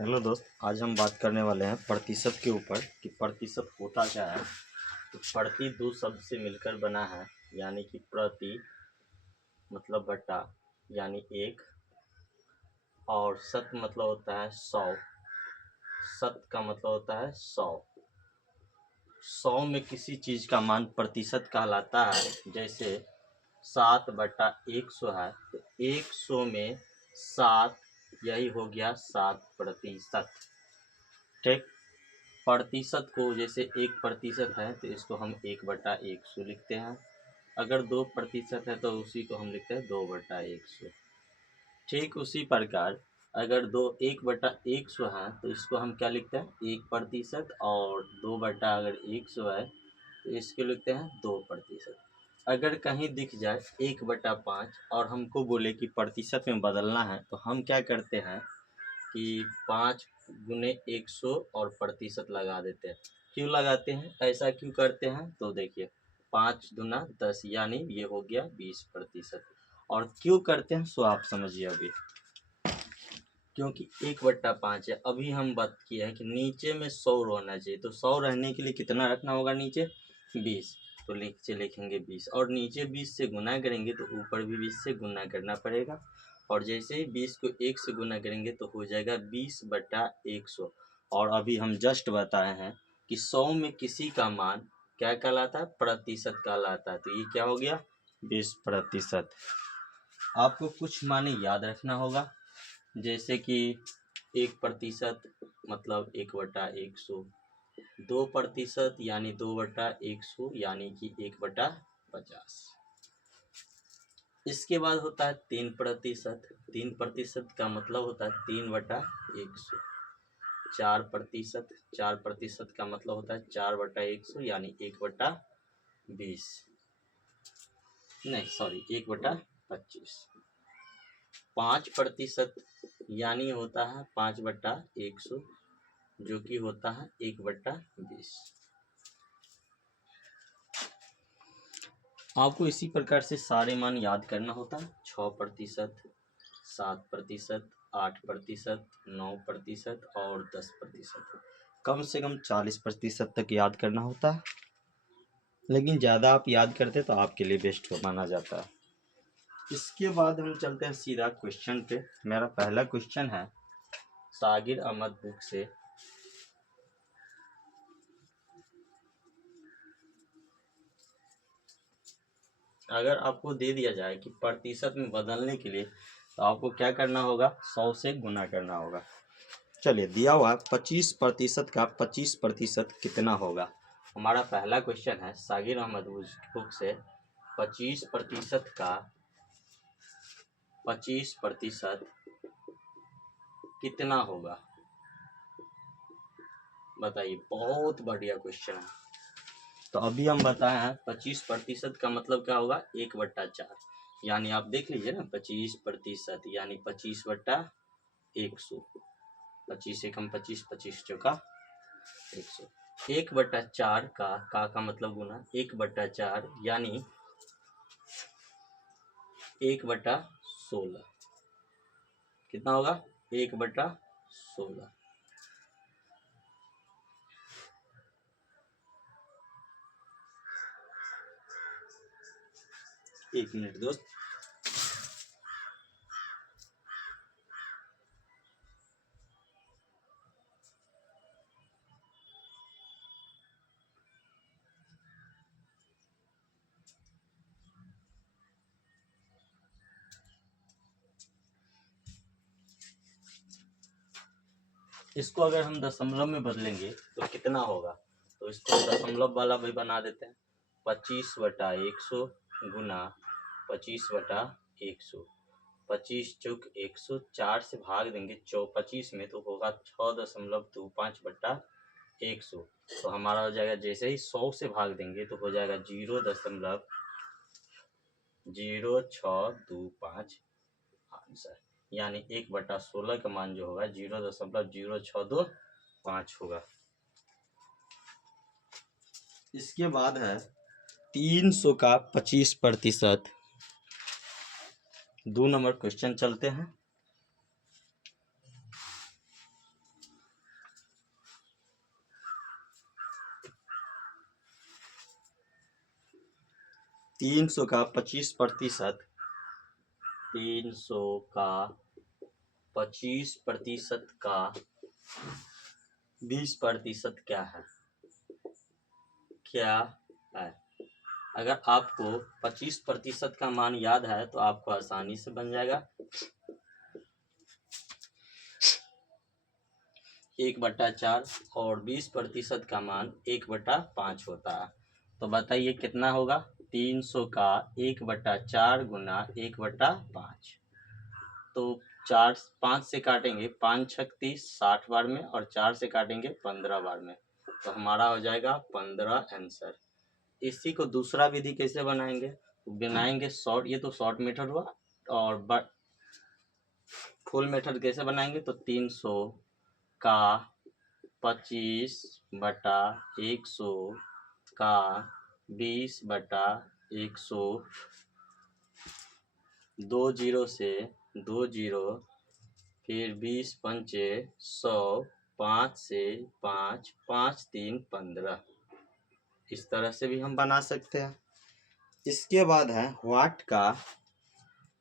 Hello दोस्त, आज हम बात करने वाले हैं प्रतिशत के ऊपर कि प्रतिशत होता क्या है। तो प्रति दो शब्द से मिलकर बना है, यानी कि प्रति मतलब बटा यानी एक, और शत मतलब होता है 100। शत का मतलब होता है 100। 100 में किसी चीज़ का मान प्रतिशत कहलाता है। जैसे 7/100 है, तो 100 में 7, यही हो गया 7%। ठीक। प्रतिशत को जैसे 1% है तो इसको हम 1/100 लिखते हैं। अगर 2% है तो उसी को हम लिखते हैं 2/100। ठीक उसी प्रकार अगर 1/100 है तो इसको हम क्या लिखते हैं 1%, और 2/100 है तो इसको लिखते हैं 2%। अगर कहीं दिख जाए 1/5 और हमको बोले कि प्रतिशत में बदलना है, तो हम क्या करते हैं कि 5×100 और प्रतिशत लगा देते हैं। क्यों लगाते हैं, ऐसा क्यों करते हैं, तो देखिए 5×10 यानी ये हो गया 20%। और क्यों करते हैं सो आप समझिए अभी, क्योंकि 1/5 है। अभी हम बात किए हैं कि नीचे में 100 रहना चाहिए, तो 100 रहने के लिए कितना रखना होगा नीचे 20, तो नीचे लिखेंगे 20, और नीचे 20 से गुना करेंगे तो ऊपर भी 20 से गुना करना पड़ेगा। और जैसे ही 20 को 1 से गुना करेंगे तो हो जाएगा 20/100। और अभी हम जस्ट बताए हैं कि 100 में किसी का मान क्या कहलाता है, प्रतिशत कहलाता है। तो ये क्या हो गया 20%। आपको कुछ माने याद रखना होगा, जैसे कि 1% मतलब 1/100, 2% यानी 2/100 यानी कि 1/50। इसके बाद होता है 3%। 3% का मतलब होता है 3/100। 4% का मतलब होता है 4/100 यानी 1/20, नहीं सॉरी 1/25। 5% यानी होता है 5/100, जो कि होता है 1/20। आपको इसी प्रकार से सारे मान याद करना होता है। 6%, 7%, 8%, 9% और 10%। कम से कम 40% तक याद करना होता है, लेकिन ज़्यादा आप याद करते तो आपके लिए बेस्ट माना जाता है। इसके बाद हम चलते हैं सीधा क्वेश्चन पे। मेरा पहला क्वेश्चन है सागिर अहमद बुक से। अगर आपको दे दिया जाए कि प्रतिशत में बदलने के लिए, तो आपको क्या करना होगा 100 से गुना करना होगा। चलिए, दिया हुआ 25% का 25% कितना होगा। हमारा पहला क्वेश्चन है सागिर अहमद बुक से 25% का 25% कितना होगा, बताइए। बहुत बढ़िया क्वेश्चन है। तो अभी हम बताए हैं 25% का मतलब क्या होगा 1/4, यानी आप देख लीजिए ना 25% यानी 25/100। 25 एकम 25, 25 चौका 100। 1/4 का मतलब गुना 1/4 यानी 1/16। कितना होगा 1/16। एक मिनट दोस्त। इसको अगर हम दशमलव में बदलेंगे तो कितना होगा, तो इसको दशमलव वाला भी बना देते हैं। 25/100 गुना 25/100। 25 चौक 100, 4 से भाग देंगे 25 में तो होगा 6.25/100। तो हमारा हो जाएगा, जैसे ही 100 से भाग देंगे तो हो जाएगा 0.0625 आंसर, यानी 1/16 का मान जो होगा 0.0625 होगा। इसके बाद है 300 का 25%। 2 नंबर क्वेश्चन चलते हैं। 300 का 25%, 300 का 25% का 20% क्या है? क्या है? अगर आपको 25% का मान याद है तो आपको आसानी से बन जाएगा। 1/4 और 20% का मान 1/5 होता है। तो बताइए कितना होगा? 300 का 1/4 गुना 1/5। तो 4 5 से काटेंगे, 5 छक 30, 60 बार में, और 4 से काटेंगे 15 बार में, तो हमारा हो जाएगा 15 आंसर। इसी को दूसरा विधि कैसे बनाएंगे? तो बनाएंगे शॉर्ट, ये तो शॉर्ट मेथड हुआ, और फुल मेथड कैसे बनाएंगे? तो 300 का 25/100 का 20/100, 2 जीरो से 2 जीरो, फिर 20 पंचे 100, 5 से 5, 5 3 15। इस तरह से भी हम बना सकते हैं। इसके बाद है व्हाट का,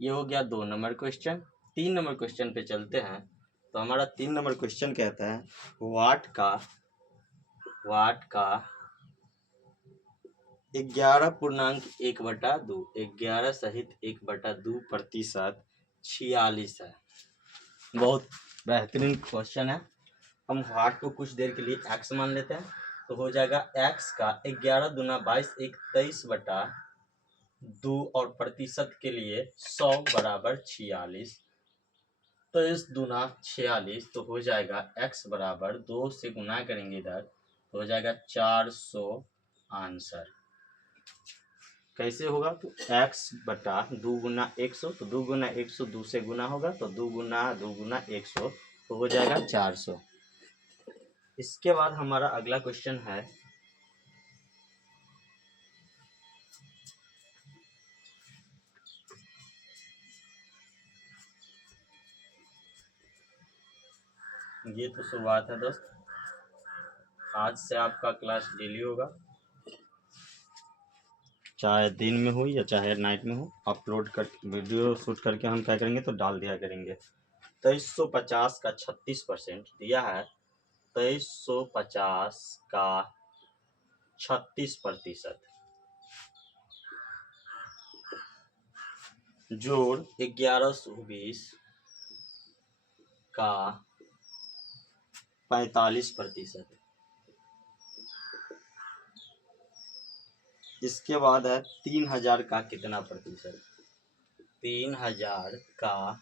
ये हो गया 2 नंबर क्वेश्चन। 3 नंबर क्वेश्चन पे चलते हैं। तो हमारा 3 नंबर क्वेश्चन कहता है व्हाट का 11.1/2, 11 सहित 1/2% 46 है। बहुत बेहतरीन क्वेश्चन है। हम व्हाट को कुछ देर के लिए एक्स मान लेते हैं, तो हो जाएगा एक्स का 11 दूना 22, 23/2, और प्रतिशत के लिए 100 बराबर 46। 23 दूना 46, तो हो जाएगा x बराबर 2 से गुना करेंगे इधर, तो हो जाएगा 400 आंसर। कैसे होगा? तो x बटा 2 गुना 100, तो 2 गुना 100 2 से गुना होगा, तो 2 गुना 100, तो हो जाएगा 400। इसके बाद हमारा अगला क्वेश्चन है ये तो शुरुआत है दोस्त, आज से आपका क्लास डेली होगा, चाहे दिन में हो या चाहे नाइट में हो। अपलोड कर वीडियो शूट करके हम क्या करेंगे तो डाल दिया करेंगे। 2350 का 36% दिया है। 2350 का 36% जोड़ 1120 का 45%। इसके बाद है 3000 का कितना प्रतिशत? 3000 का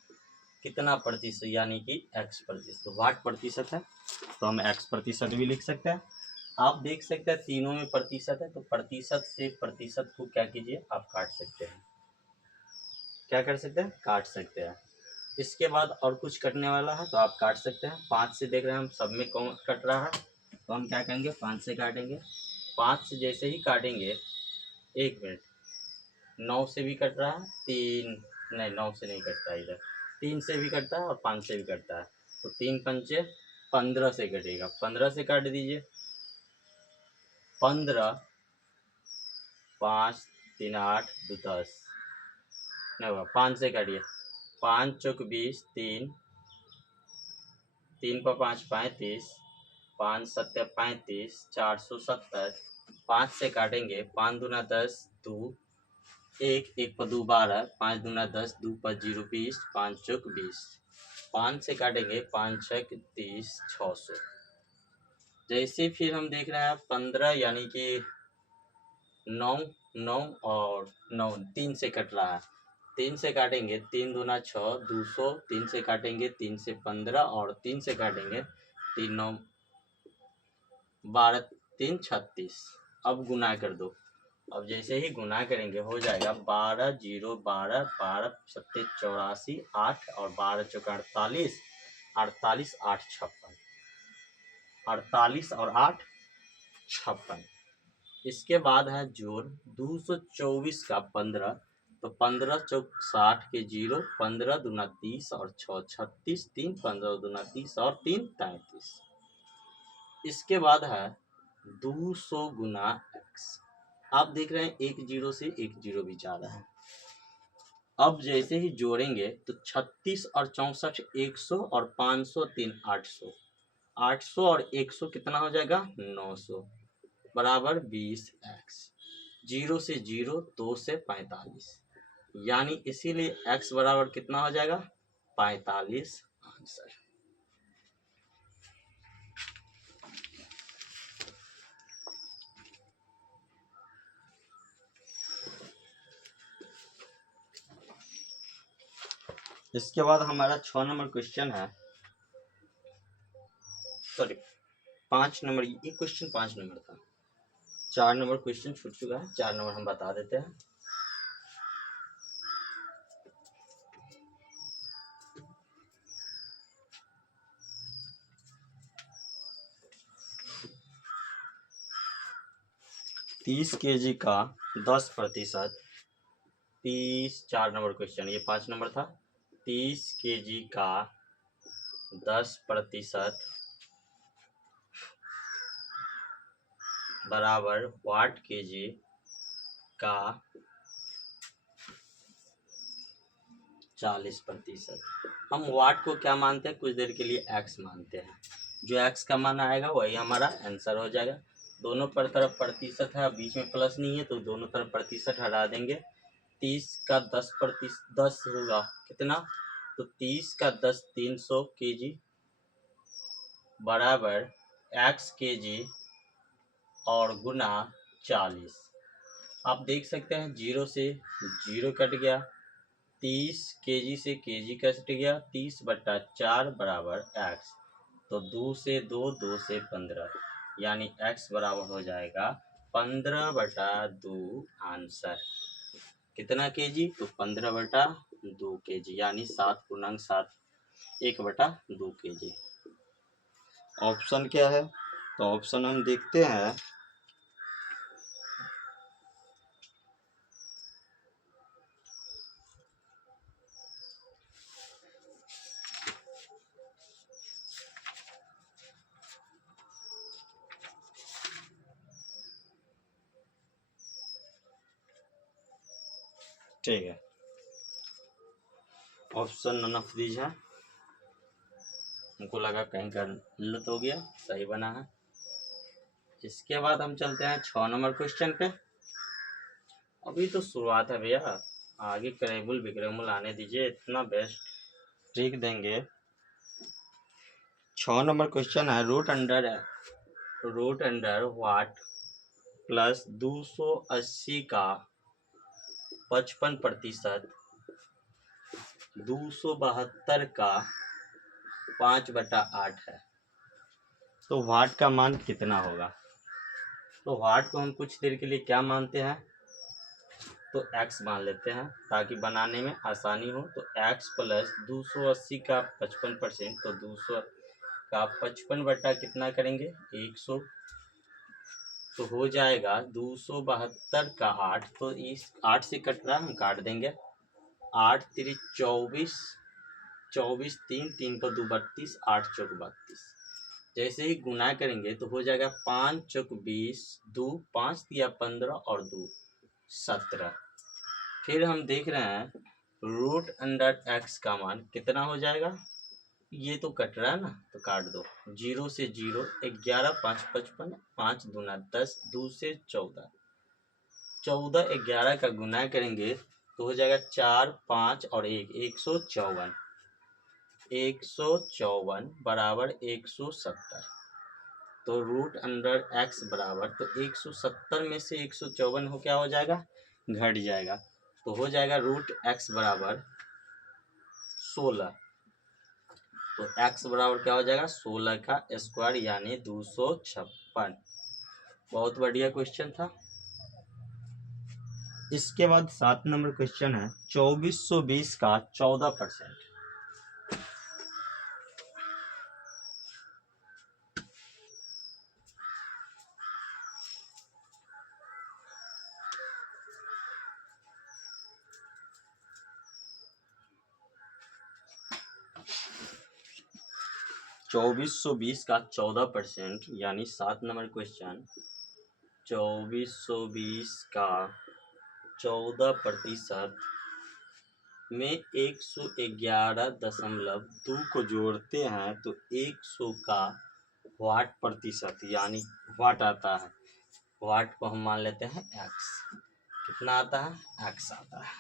कितना प्रतिशत, यानी कि x प्रतिशत। तो वाट प्रतिशत है, तो हम x प्रतिशत भी लिख सकते हैं। आप देख सकते हैं तीनों में प्रतिशत है, तो प्रतिशत से प्रतिशत को क्या कीजिए, आप काट सकते हैं। क्या कर सकते हैं? काट सकते हैं। इसके बाद और कुछ कटने वाला है तो आप काट सकते हैं। 5 से देख रहे हैं हम सब में कौन कट रहा है, तो हम क्या करेंगे 5 से काटेंगे। 5 से जैसे ही काटेंगे, 1 मिनट, 9 से भी कट रहा है, 3 नहीं 9 से नहीं कटता इधर, 3 से भी कटता है और 5 से भी कटता है, तो 3 पंचे 15 से कटेगा। 15 से काट दीजिए, 15, 5 3 8 2 10, नहीं हुआ, 5 से काटिए, 5 चौक 20, 3 3 पर 5 35, 5 सत्ते 35, 470। 5 से काटेंगे, 5 दूना 10, 2 1, 1 पर 2 12, 5 दूना 10, 2 पर 0 20, 5 चौक 20। 5 से काटेंगे, 5 छक 30, 600। जैसे फिर हम देख रहे हैं 15, यानी कि 9 9 और 9 3 से कट रहा है। 3 से काटेंगे, 3 दूना 6, 200। 3 से काटेंगे, 3 से 15, और 3 से काटेंगे, 3 9 12, 3 36। अब गुना कर दो। अब जैसे ही गुना करेंगे हो जाएगा 12 0 12, 12 सत्ते 84, 8 और 12 चौका 48, 48 8 56, 48 और 8 56। इसके बाद है जोड़ 224 का 15, तो 15 चौक 60 के 0, 15 दूना 30 और 6 36, 3 15 दूना 30 और 3 33। इसके बाद है 200 गुना x, आप देख रहे हैं एक जीरो से एक जीरो भी जा रहा है। अब जैसे ही जोड़ेंगे तो 36 और 64 100 और 500 3 800, 800 और 100 कितना हो जाएगा 900 बराबर 20x। जीरो से जीरो, 2 से 45, यानी इसीलिए x बराबर कितना हो जाएगा 45 आंसर। इसके बाद हमारा 6 नंबर क्वेश्चन है, सॉरी 5 नंबर, ये क्वेश्चन 5 नंबर था, 4 नंबर क्वेश्चन छूट चुका है, 4 नंबर हम बता देते हैं। तीस kg का 10%, 4 नंबर क्वेश्चन, ये 5 नंबर था। 30 kg का 10% बराबर वाट kg का 40%। हम वाट को क्या मानते हैं, कुछ देर के लिए x मानते हैं, जो x का मान आएगा वही हमारा आंसर हो जाएगा। दोनों पर तरफ प्रतिशत है, बीच में प्लस नहीं है तो दोनों तरफ प्रतिशत हटा देंगे। 30 का 10% 10 होगा कितना, तो 30 का 10 300 kg बराबर x kg और गुना 40। आप देख सकते हैं जीरो से जीरो कट गया, 30 kg से kg कट गया, 30/4 बराबर x, तो 2 से 2, 2 से 15, यानी x बराबर हो जाएगा 15/2 आंसर। कितना kg, तो 15/2 kg, यानी 7x7 1/2 kg। ऑप्शन क्या है, तो ऑप्शन हम देखते हैं। ठीक है, ऑप्शन नन ऑफ दीज है, हमको लगा कहीं गलत हो गया, सही बना है। इसके बाद हम चलते हैं 6 नंबर क्वेश्चन पे। अभी तो शुरुआत है भैया, आगे करेबुल विक्रमुल आने दीजिए, इतना बेस्ट ट्रिक देंगे। 6 नंबर क्वेश्चन है, रूट अंडर वाट प्लस 280 का 55%, 272 का 5/8 है, तो वाट का मान कितना होगा। तो वाट को हम कुछ देर के लिए क्या मानते हैं, तो x मान लेते हैं ताकि बनाने में आसानी हो। तो x प्लस 280 का 55%, तो 200 का 55 बटा कितना करेंगे 100, तो हो जाएगा 272 का 8, तो इस 8 से कट रहा है, हम काट देंगे। 8 3 24, 24 3 3 पर 2 32, 8 चौक 32। जैसे ही गुना करेंगे तो हो जाएगा 5 चौक 20, 2 5 दिया 15 और 2 17। फिर हम देख रहे हैं रूट अंडर x का मान कितना हो जाएगा, ये तो कट रहा है ना, तो काट दो। 0 से 0, 11 5 55, 5 दूना 10, 2 से 14, 14 11 का गुना करेंगे तो हो जाएगा 4 5 और 1 154, 154 बराबर 170। तो रूट अंडर x बराबर, तो 170 में से 154 हो क्या हो जाएगा, घट जाएगा, तो हो जाएगा रूट x बराबर 16। तो x बराबर क्या हो जाएगा 16 का स्क्वायर, यानी 256। बहुत बढ़िया क्वेश्चन था। इसके बाद 7 नंबर क्वेश्चन है, 2420 का 14%। 2420 का 14%, यानी 7 नंबर क्वेश्चन 2420 का 14% में 111.2 को जोड़ते हैं तो 100 का वाट प्रतिशत यानी वाट आता है। वाट को हम मान लेते हैं एक्स। कितना आता है? एक्स आता है।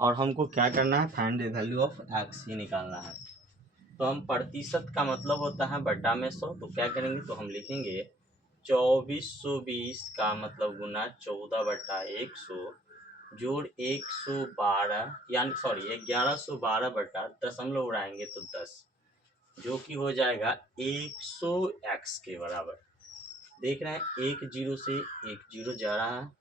और हमको क्या करना है? Find the value of x ही निकालना है। तो हम प्रतिशत का मतलब होता है बटा में 100। तो क्या करेंगे? तो हम लिखेंगे 2420 का मतलब गुना 14/100 जोड़ 112 यानी 1112 बटा दशमलव उड़ाएंगे तो 10, जो कि हो जाएगा 100 एक्स के बराबर। देख रहे हैं 1 0 से 1 0 जा रहा है,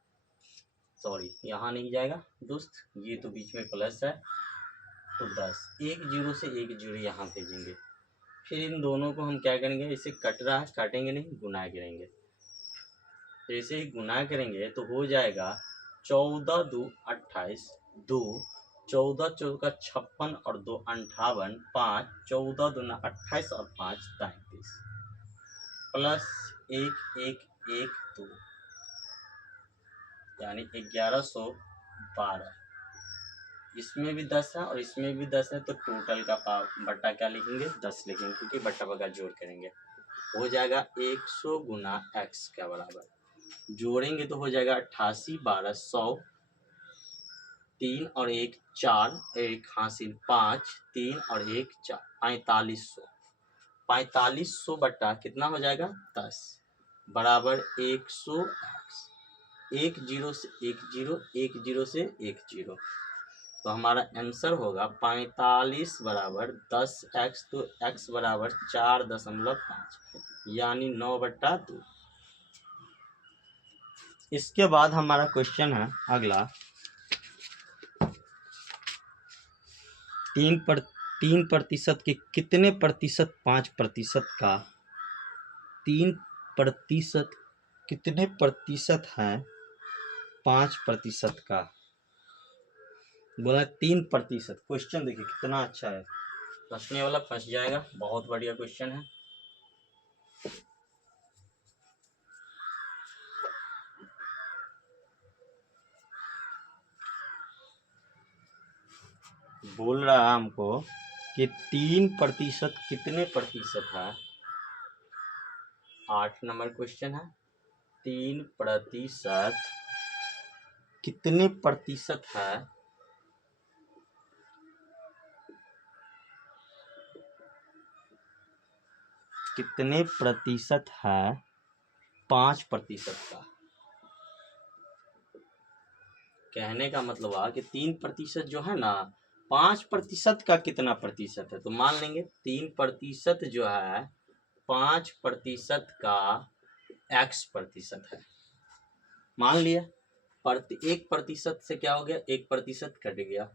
यहाँ नहीं जाएगा दोस्त, ये तो बीच में प्लस है तो 10। 1 0 से 1 0 यहाँ भेजेंगे। फिर इन दोनों को हम क्या करेंगे? इसे कट रहा है, काटेंगे नहीं, गुना करेंगे। जैसे ही गुना करेंगे तो हो जाएगा 14 2 28 2 14 चौका 56 और 2 58 5 14 दूना 28 और 5 33 प्लस 1 1 1 2 यानी 1112। इसमें भी 10 है और इसमें भी 10 है तो टोटल का बट्टा क्या लिखेंगे? 10 लिखेंगे, क्योंकि बट्टा बगा जोड़ करेंगे। हो जाएगा 100 गुना एक्स के बराबर। जोड़ेंगे तो हो जाएगा 88 12 100 3 और 1 4 1 हासिल 5 3 और 1 4 4500। 4500 बट्टा कितना हो जाएगा? 10 बराबर 100 एक्स। 1 0 से 1 0 1 0 से 1 0 तो हमारा आंसर होगा 45 बराबर 10 एक्स। तो एक्स बराबर 4.5 यानी 9/2। इसके बाद हमारा क्वेश्चन है अगला, 3% के कितने प्रतिशत 5% का 3% कितने प्रतिशत है 5% का? बोला 3%। क्वेश्चन देखिए कितना अच्छा है, फंसने वाला फंस जाएगा। बहुत बढ़िया क्वेश्चन है। बोल रहा है हमको कि 3% कितने प्रतिशत है? 8 नंबर क्वेश्चन है। 3% कितने प्रतिशत है? कितने प्रतिशत है 5% का? कहने का मतलब है कि 3% जो है ना, 5% का कितना प्रतिशत है? तो मान लेंगे 3% जो है 5% का x% है। मान लिया 1% से क्या हो गया? 1% कट गया,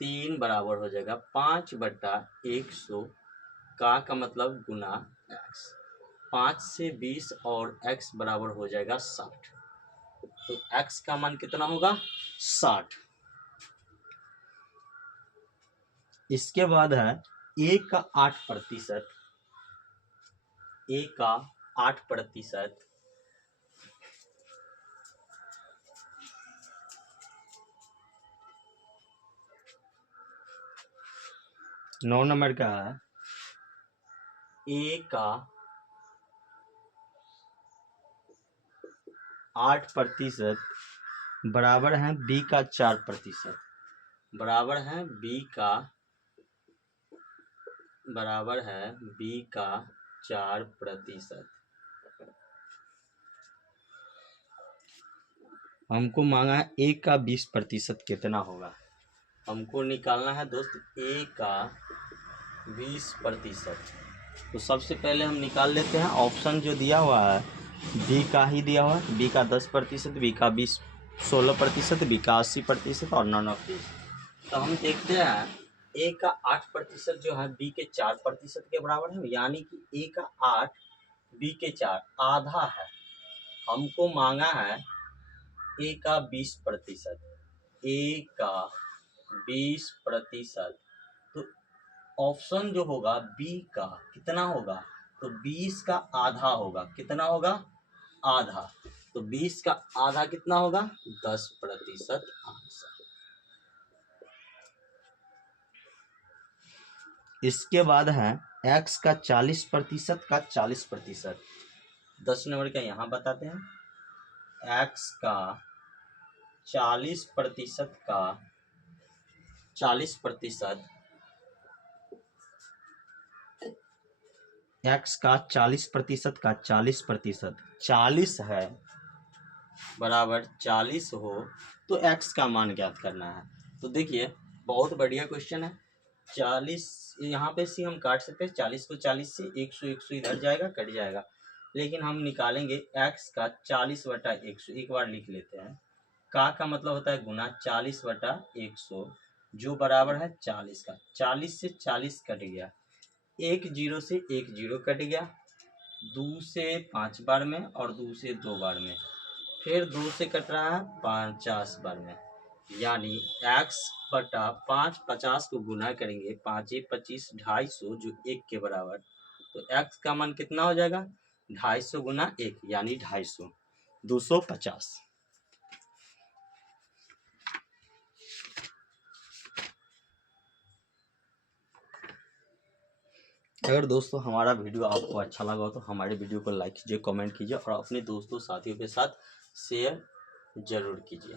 3 बराबर हो जाएगा 5/100 का मतलब गुना x। 5 से 20 और x बराबर हो जाएगा 60। तो x का मान कितना होगा? 60। इसके बाद है a का 8%। a का 8% 9 नंबर का है। a का 8% बराबर है b का 4%। बराबर है b का 4%। हमको मांगा है a का 20% कितना होगा? हमको निकालना है दोस्त a का 20%। तो सबसे पहले हम निकाल लेते हैं। ऑप्शन जो दिया हुआ है बी का ही दिया हुआ है। बी का 10%, बी का 16%, बी का 80% और नॉन ऑफ दिस। तो हम देखते हैं ए का 8% जो है बी के 4% के बराबर है, यानी कि ए का 8 बी के 4 आधा है। हमको मांगा है ए का 20%। ए का 20% तो ऑप्शन जो होगा बी का कितना होगा? तो 20 का आधा होगा। कितना होगा? आधा। तो 20 का आधा कितना होगा? 10% आंसर। इसके बाद है x का 40% का 40%। 10 नंबर का यहाँ बताते हैं। x का 40% का 40%, x का 40% का 40%, 40 है बराबर 40 हो तो x का मान ज्ञात करना है। तो देखिए बहुत बढ़िया क्वेश्चन है। 40 यहाँ पे से हम काट सकते हैं, 40 को 40 से 100 100 इधर जाएगा, कट जाएगा, लेकिन हम निकालेंगे x का 40/100। एक बार लिख लेते हैं। का मतलब होता है गुना 40/100, जो बराबर है 40 का। 40 से 40 कट गया, 1 0 से 1 0 कट गया, 2 से 5 बार में और 2 से 2 बार में, फिर 2 से कट रहा है 50 बार में, यानी x/5 50 को गुना करेंगे, 5 25 250 जो 1 के बराबर। तो x का मान कितना हो जाएगा? 250 गुना 1 यानी 250, 250। अगर दोस्तों हमारा वीडियो आपको अच्छा लगा हो तो हमारे वीडियो को लाइक कीजिए, कमेंट कीजिए और अपने दोस्तों साथियों के साथ शेयर जरूर कीजिए।